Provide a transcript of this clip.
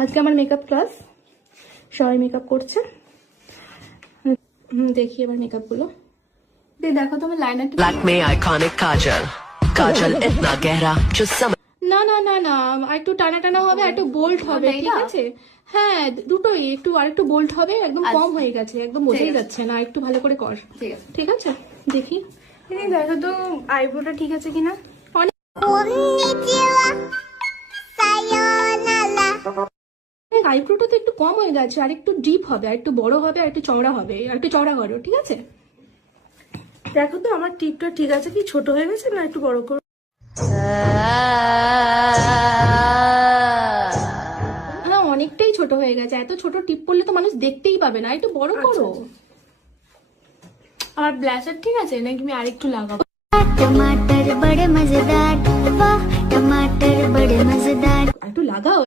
আজকে আমার makeup class, সবাই মেকআপ করছে। দেখি এবার মেকআপ গুলো। দেখো তোমার লাইনারটা लैक्मे आइकॉनिक काजल काजल इतना गहरा जो समझ না না না না, আর একটু টানা টানা হবে, আর একটু বোল্ড হবে, ঠিক আছে? হ্যাঁ দুটোই, একটু আর একটু বোল্ড হবে, একদম কম হয়ে গেছে, একদম বোঝাই যাচ্ছে না, একটু ভালো করে কর। ঠিক আছে দেখি। দেখো তো আইব্রোটা ঠিক আছে কিনা। আইব্রোটা তো একটু কম হয়ে গেছে, আর একটু ডিপ হবে, আর একটু বড় হবে, আর একটু চওড়া হবে, আর একটু চওড়া করো, ঠিক আছে? দেখো তো আমার টিপটা ঠিক আছে কি, ছোট হয়ে গেছে না একটু বড় করো? হ্যাঁ অনেকটাই ছোট হয়ে গেছে, এত ছোট টিপ পড়লে তো মানুষ দেখতেই পাবে না, একটু বড় করো। আমার ব্লাশার ঠিক আছে নাকি আমি আরেকটু লাগাবো? टमाटर बड़े मजेदार, वाह टमाटर बड़े मजेदार। একটু লাগাও।